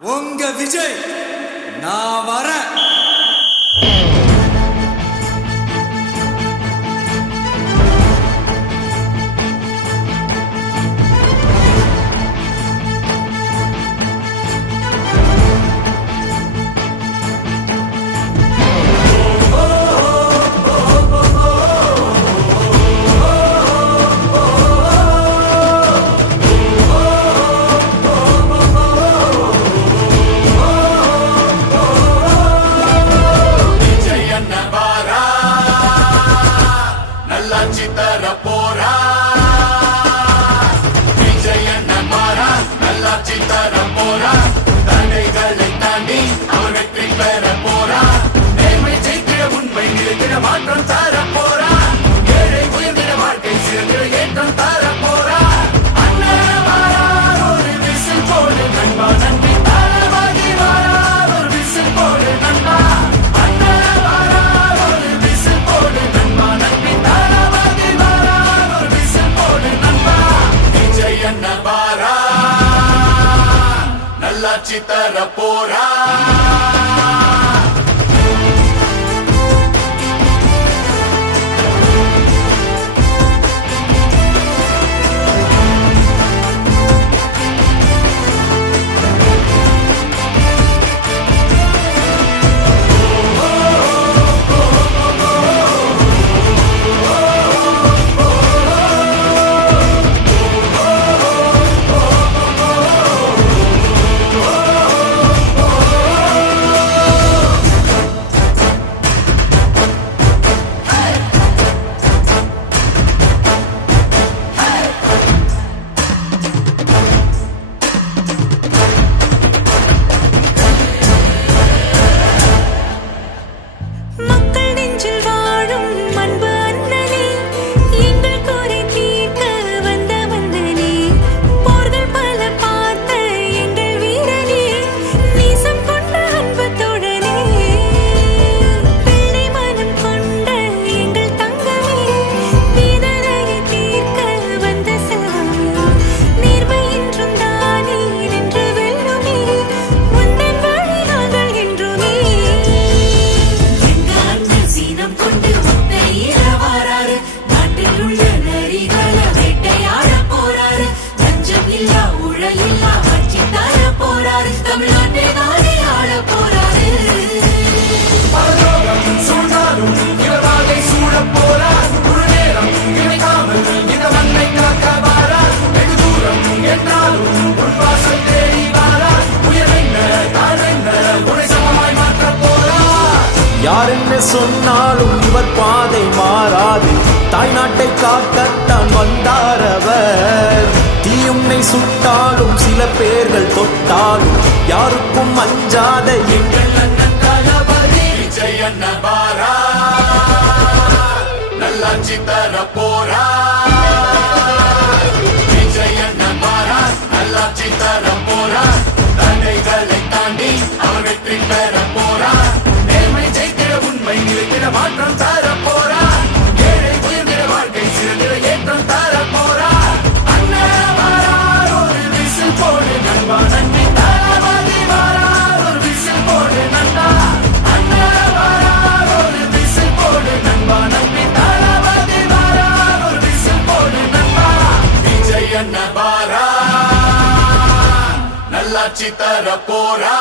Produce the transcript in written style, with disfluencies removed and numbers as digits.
உங்க விஜய் நான் வரேன். தர போரா யார் என்ன சொன்னாலும் இவர் பாதை மாறாது. தாய்நாட்டை காக்கத்தான் வந்தார் அவர். தீயுன்னை சுட்டாலும் சில பேர்கள் தொட்டாலும் யாருக்கும் அஞ்சாத எங்கள் அண்ணன் தளபதி விஜய் அண்ணன் வாரா, நல்லாட்சி தர போரா. விஜய் அண்ணன் வாரா, நல்லாட்சி தர போரா. தடைகளை தாண்டி அவர் வெற்றி பெற போரா. மாற்றம் தர போரா. ஏழை உயர்ந்திட வாழ்க்கை சிறந்திட ஏற்றம் தர போரா. அண்ணன் வாரார், ஒரு விசில் போடு நண்பா. நன்றி தளபதி வாரார், ஒரு விசில் போடு நண்பா. அண்ணன் வாரார், ஒரு விசில் போடு நண்பா. நன்றி தளபதி வாரார், ஒரு விசில் போடு நண்பா. விஜய் அண்ணன் வாரார், நல்லாட்சி தர போரா.